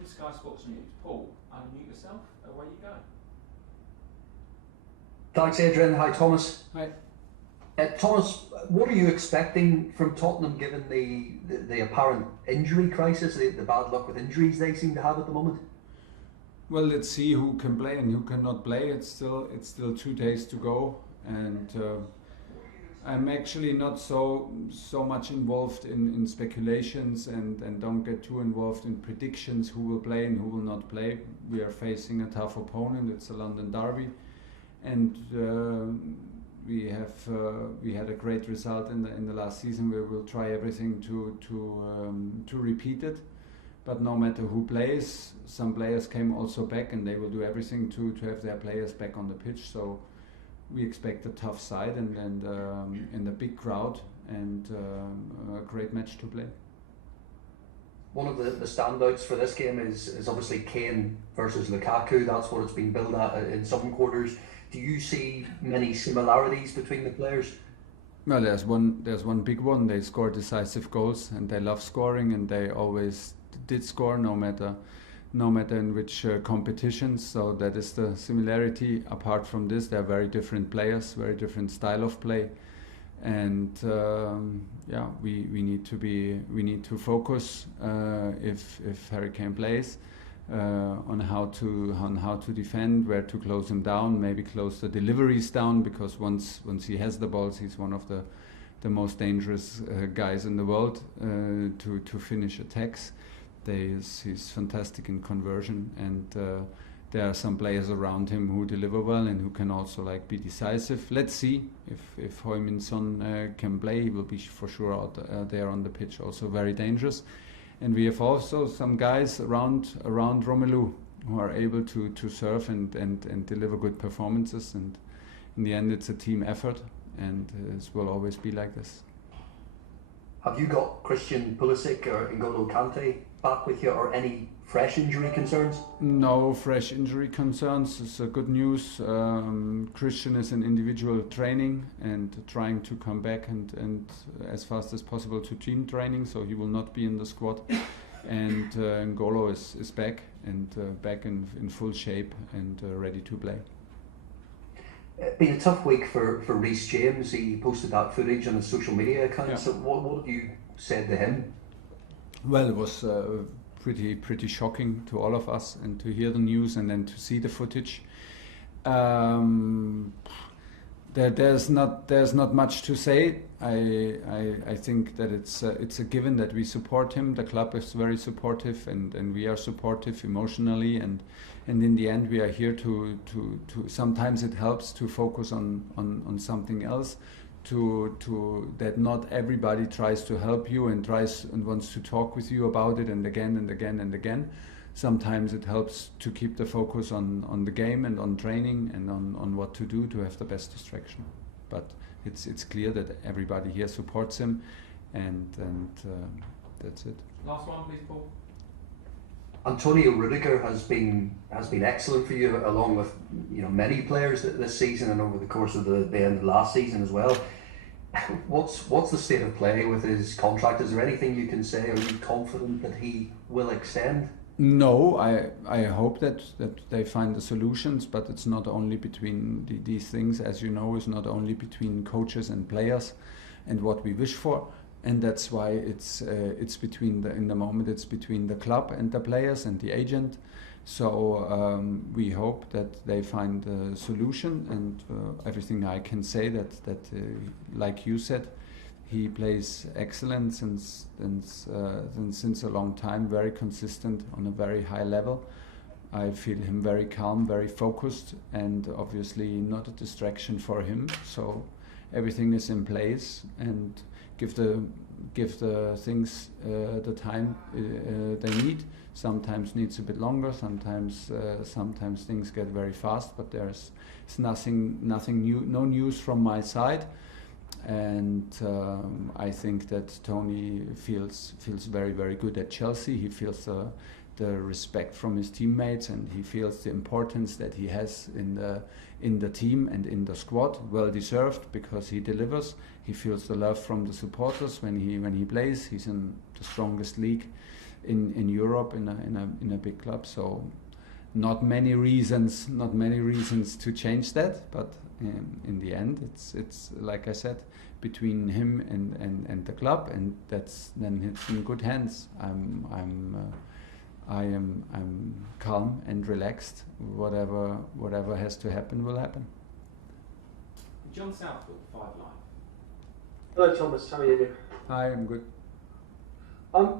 With Sky Sports News, Paul, unmute yourself, away you go. Thanks, Adrian. Hi, Thomas. Hi. Thomas, what are you expecting from Tottenham given the apparent injury crisis, the bad luck with injuries they seem to have at the moment? Well, let's see who can play and who cannot play. It's still 2 days to go, and I'm actually not so much involved in speculations and don't get too involved in predictions who will play and who will not play. We are facing a tough opponent. It's a London derby, and we had a great result in the last season. We will try everything to repeat it. But no matter who plays, some players came also back, and they will do everything to have their players back on the pitch. So we expect a tough side and a big crowd and a great match to play. One of the standouts for this game is obviously Kane versus Lukaku. That's what it's been billed at in some quarters. Do you see many similarities between the players? Well, there's one big one. They score decisive goals, and they love scoring, and they always did score no matter in which competitions. So that is the similarity. Apart from this, they're very different players, very different style of play, and we need to focus if Harry Kane plays on how to defend, where to close him down, maybe close the deliveries down, because once he has the balls, he's one of the most dangerous guys in the world to finish attacks. He's fantastic in conversion, and there are some players around him who deliver well and who can also be decisive. Let's see if Heung-min Son can play. He will be for sure out there on the pitch, also very dangerous. And we have also some guys around Romelu who are able to serve and deliver good performances. And in the end, it's a team effort, and it will always be like this. Have you got Christian Pulisic or N'Golo Kante back with you, or any fresh injury concerns? No fresh injury concerns. It's good news. Christian is in individual training and trying to come back and as fast as possible to team training, so he will not be in the squad. And N'Golo is back and back in full shape and ready to play. It's been a tough week for Reece James. He posted that footage on his social media account. Yeah. So what have you said to him? Well, it was pretty shocking to all of us, and to hear the news and then to see the footage. There's not much to say. I think that it's a given that we support him. The club is very supportive, and we are supportive emotionally, and in the end we are here to sometimes it helps to focus on something else, to that not everybody tries to help you and wants to talk with you about it and again and again and again. Sometimes it helps to keep the focus on the game and on training and on what to do to have the best distraction. But it's clear that everybody here supports him, and that's it. Last one, please, Paul. Antonio Rudiger has been excellent for you, along with many players this season and over the course of the end of last season as well. What's the state of play with his contract? Is there anything you can say? Are you confident that he will extend? No, I hope that they find the solutions, but it's not only between these things, as you know, it's not only between coaches and players and what we wish for. And that's why it's between in the moment it's between the club and the players and the agent. So we hope that they find a solution, and everything I can say that like you said, he plays excellent since a long time, very consistent on a very high level. I feel him very calm, very focused, and obviously not a distraction for him. So everything is in place, and give the things the time they need. Sometimes needs a bit longer. Sometimes things get very fast. But there's nothing new, no news from my side, and I think that Tony feels very, very good at Chelsea. He feels the respect from his teammates, and he feels the importance that he has in the team and in the squad. Well deserved, because he delivers. He feels the love from the supporters when he plays. He's in the strongest league in Europe in a big club. So not many reasons to change that, but in the end it's like I said, between him and the club, and it's in good hands. I'm calm and relaxed. Whatever has to happen will happen. John Southwood, 5 Live. Hello Thomas, how are you? Hi, I'm good.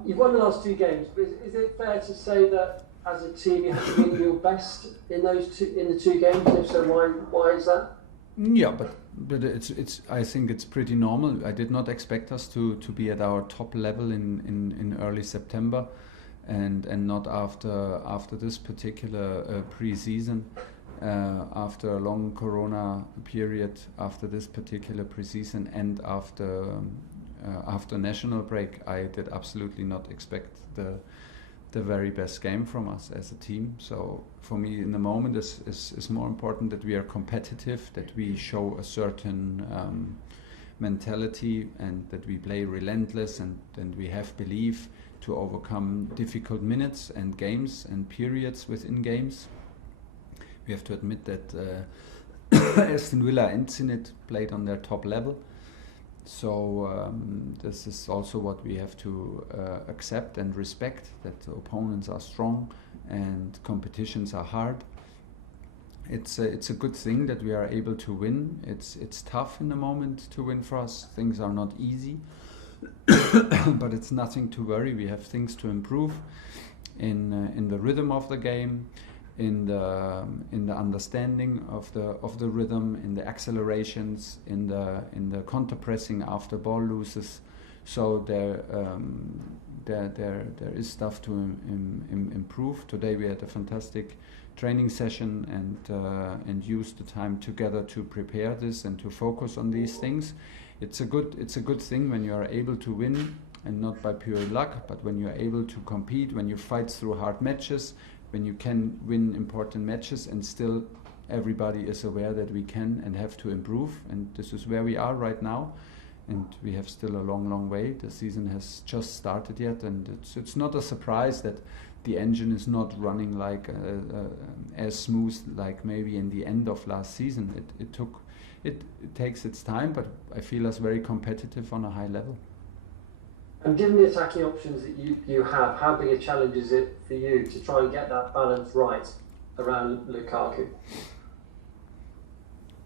You've won the last 2 games, but is it fair to say that as a team you have to be your best in the 2 games? And if so, why is that? Yeah, but it's I think it's pretty normal. I did not expect us to be at our top level in early September, and not after this particular pre-season, after a long Corona period, after this particular pre-season, and after national break. I did absolutely not expect the very best game from us as a team. So for me, in the moment, is more important that we are competitive, that we show a certain mentality, and that we play relentless, and we have belief to overcome difficult minutes and games and periods within games. We have to admit that Aston Villa and Zenit played on their top level. So this is also what we have to accept and respect, that opponents are strong and competitions are hard. It's a good thing that we are able to win. It's tough in the moment to win for us. Things are not easy, but it's nothing to worry. We have things to improve in the rhythm of the game, in the understanding of the rhythm, in the accelerations, in the counter pressing after ball loses. So there is stuff to improve. Today we had a fantastic training session and used the time together to prepare this and to focus on these things. It's a good thing when you are able to win, and not by pure luck, but when you are able to compete, when you fight through hard matches, when you can win important matches, and still everybody is aware that we can and have to improve. And this is where we are right now, and we have still a long way. The season has just started yet, and it's not a surprise that the engine is not running like as smooth like maybe in the end of last season. It takes its time, but I feel us very competitive on a high level. And given the attacking options that you have, how big a challenge is it for you to try and get that balance right around Lukaku?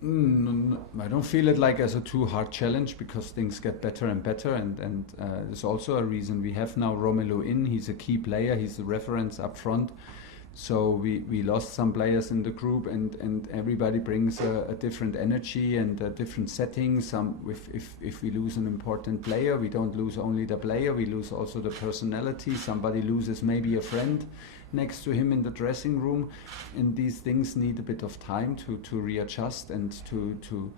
I don't feel it like as a too hard challenge, because things get better and better, and there's also a reason we have now Romelu in. He's a key player, he's the reference up front. So we lost some players in the group, and everybody brings a different energy and a different setting. If we lose an important player, we don't lose only the player, we lose also the personality. Somebody loses maybe a friend next to him in the dressing room, and these things need a bit of time to readjust and to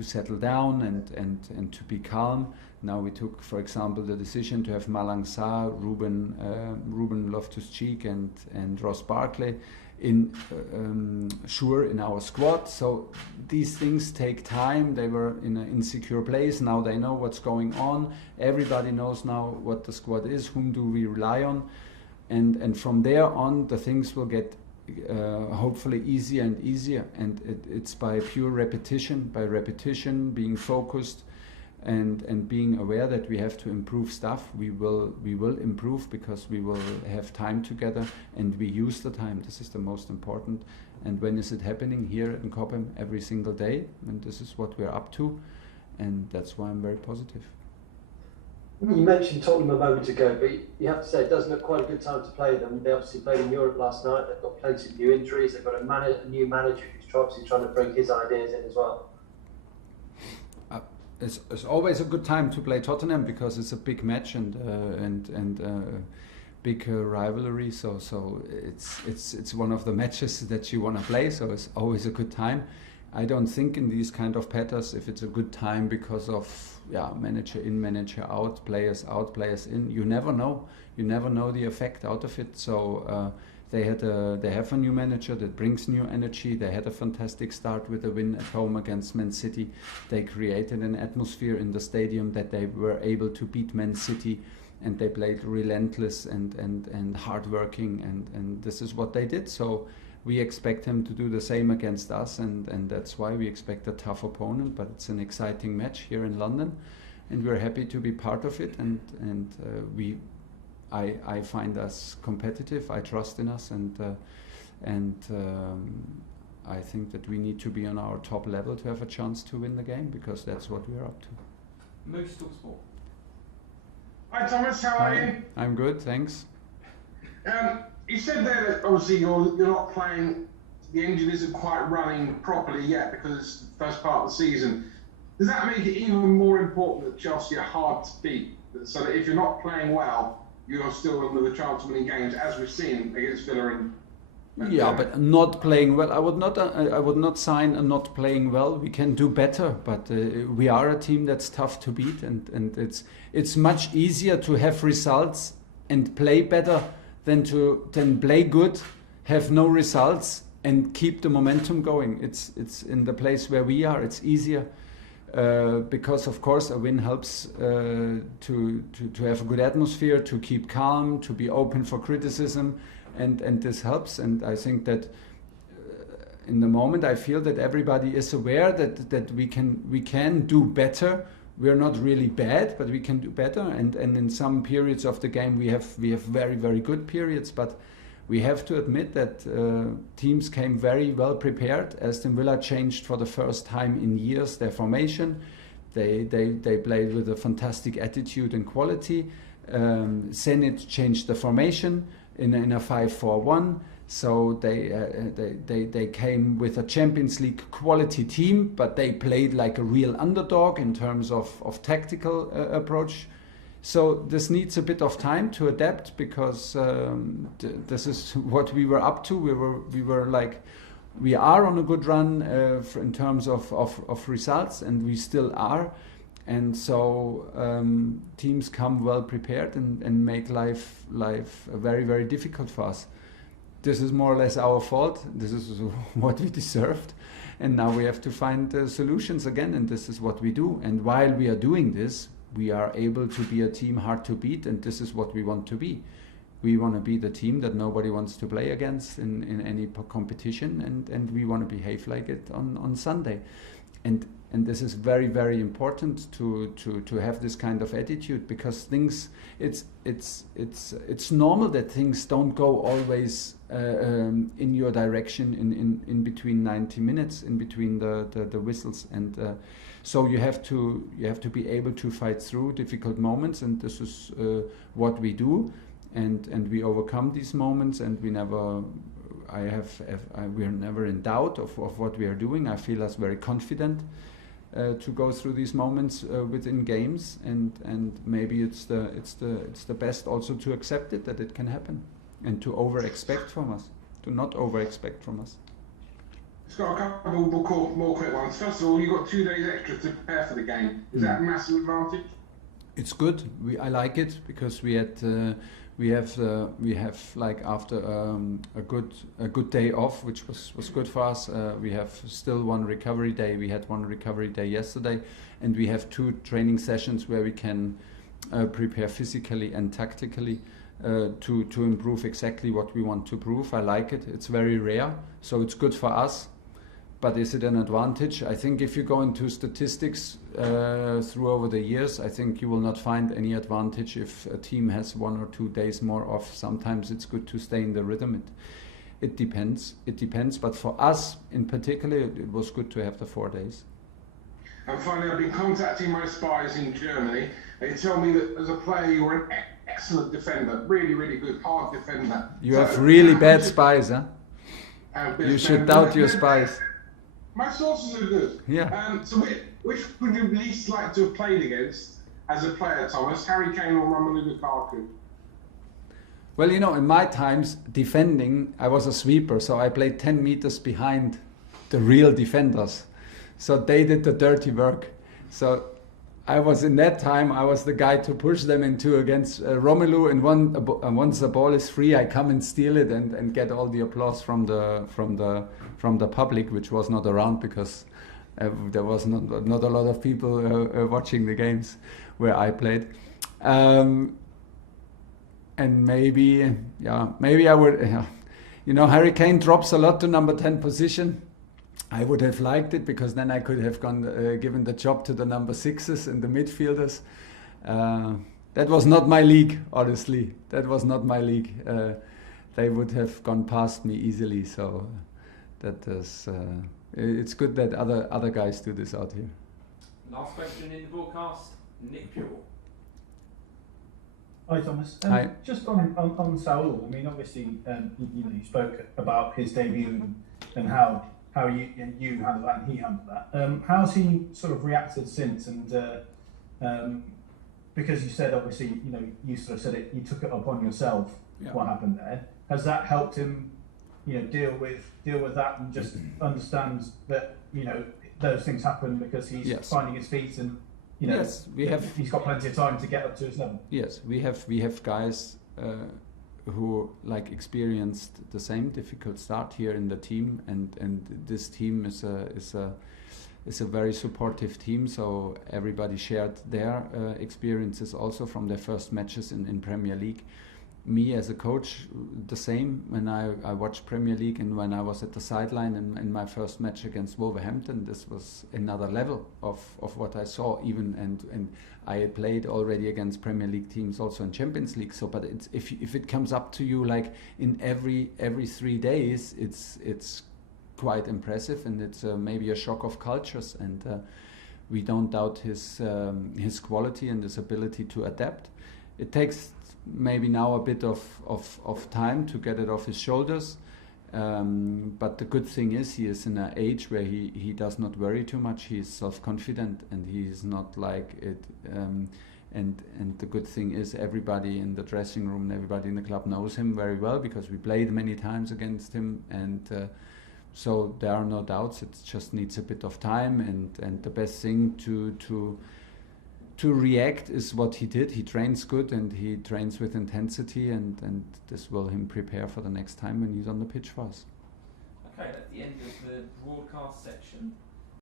settle down and to be calm. Now we took, for example, the decision to have Malang Sarr, Ruben Loftus-Cheek and Ross Barkley in our squad. So these things take time. They were in an insecure place. Now they know what's going on. Everybody knows now what the squad is. Whom do we rely on? And from there on, the things will get hopefully easier and easier. And it's by pure repetition, being focused, and being aware that we have to improve stuff. We will improve, because we will have time together, and we use the time. This is the most important. And when is it happening? Here in Cobham, every single day, and this is what we're up to, and that's why I'm very positive. You mentioned Tottenham a moment ago, but you have to say it does look quite a good time to play them. They obviously played in Europe last night. They've got plenty of new injuries. They've got a new manager who's obviously trying to bring his ideas in as well. It's always a good time to play Tottenham, because it's a big match and big rivalry. So it's one of the matches that you want to play. So it's always a good time. I don't think in these kind of patterns if it's a good time because of manager in, manager out, players in. You never know. You never know the effect out of it. So they have a new manager that brings new energy. They had a fantastic start with a win at home against Man City. They created an atmosphere in the stadium that they were able to beat Man City and they played relentless and hardworking, and this is what they did. So we expect them to do the same against us, and that's why we expect a tough opponent. But it's an exciting match here in London, and we're happy to be part of it. I find us competitive. I trust in us, and I think that we need to be on our top level to have a chance to win the game, because that's what we're up to. Moose Talk Sport. Hi Thomas, how are you? I'm good, thanks. You said there that obviously you're not playing, the engine isn't quite running properly yet because it's the first part of the season. Does that make it even more important that Chelsea are hard to beat? So that if you're not playing well, you're still under the chance of winning games, as we've seen against Villa and yeah, but not playing well. I would not sign a not playing well. We can do better, but we are a team that's tough to beat, and it's much easier to have results and play better than play good, have no results, and keep the momentum going. It's in the place where we are. It's easier because of course a win helps to have a good atmosphere, to keep calm, to be open for criticism. And this helps, and I think that in the moment I feel that everybody is aware that we can do better. We're not really bad, but we can do better. And in some periods of the game we have very, very good periods. But we have to admit that teams came very well prepared. Aston Villa changed for the first time in years their formation. They played with a fantastic attitude and quality. Zenit changed the formation in a 5-4-1, so they came with a Champions League quality team, but they played like a real underdog in terms of tactical approach. So this needs a bit of time to adapt, because this is what we were up to. We are on a good run in terms of results, and we still are. And so teams come well prepared and make life very, very difficult for us. This is more or less our fault. This is what we deserved. And now we have to find solutions again, and this is what we do. And while we are doing this, we are able to be a team hard to beat, and this is what we want to be. We want to be the team that nobody wants to play against in any competition, and we want to behave like it on Sunday. And this is very, very important to have this kind of attitude, because it's normal that things don't go always in your direction in between 90 minutes, in between the whistles, and so you have to be able to fight through difficult moments, and this is what we do, and we overcome these moments, and we are never in doubt of what we are doing. I feel us very confident to go through these moments within games, and maybe it's the best also to accept it, that it can happen, and to not over expect from us. Just got a couple more quick ones. First of all, you got 2 days extra to prepare for the game. Is that a massive advantage? It's good. I like it, because we have like after a good day off, which was good for us. We have still one recovery day. We had one recovery day yesterday, and we have 2 training sessions where we can prepare physically and tactically to improve exactly what we want to prove. I like it. It's very rare, so it's good for us. But is it an advantage? I think if you go into statistics through over the years, I think you will not find any advantage if a team has 1 or 2 days more off. Sometimes it's good to stay in the rhythm. It depends. But for us in particular, it was good to have the 4 days. And finally, I've been contacting my spies in Germany. They tell me that as a player you were an excellent defender, really, really good, hard defender. You have really bad spies, huh? You should doubt your spies. My sources are good. Yeah. So which would you least like to have played against as a player, Thomas? Harry Kane or Romelu Lukaku? Well, in my times, defending, I was a sweeper, so I played 10 meters behind the real defenders. So they did the dirty work. So I was the guy to push them into against Romelu, and once the ball is free, I come and steal it and get all the applause from the public, which was not around because there was not a lot of people watching the games where I played. and maybe I would. You know, Harry Kane drops a lot to number 10 position. I would have liked it because then I could have given the job to the number 6s and the midfielders. That was not my league, honestly. That was not my league. They would have gone past me easily. So that is. It's good that other guys do this out here. Last question in the broadcast, Nick Pure. Hi Thomas. Hi. Just on Saul. I mean, obviously, you spoke about his debut and how you handled that and he handled that. How's he sort of reacted since? And because you said obviously, you sort of said it, you took it upon yourself. Yeah. What happened there? Has that helped him, deal with that and just understand that those things happen because he's finding his feet and. Yes, he's got plenty of time to get up to his level. Yes, we have guys who experienced the same difficult start here in the team, and this team is a very supportive team. So everybody shared their experiences also from their first matches in Premier League. Me as a coach, the same. When I watched Premier League and when I was at the sideline in my first match against Wolverhampton, this was another level of what I saw even, and I played already against Premier League teams also in Champions League. So, but it's if it comes up to you in every 3 days, it's quite impressive, and it's maybe a shock of cultures, and we don't doubt his quality and his ability to adapt. It takes maybe now a bit of time to get it off his shoulders, but the good thing is he is in an age where he does not worry too much. He is self-confident and he is not like it, and the good thing is everybody in the dressing room and everybody in the club knows him very well because we played many times against him, and so there are no doubts. It just needs a bit of time, and the best thing to react is what he did. He trains good and he trains with intensity, and this will him prepare for the next time when he's on the pitch for us. Okay, at the end of the broadcast section,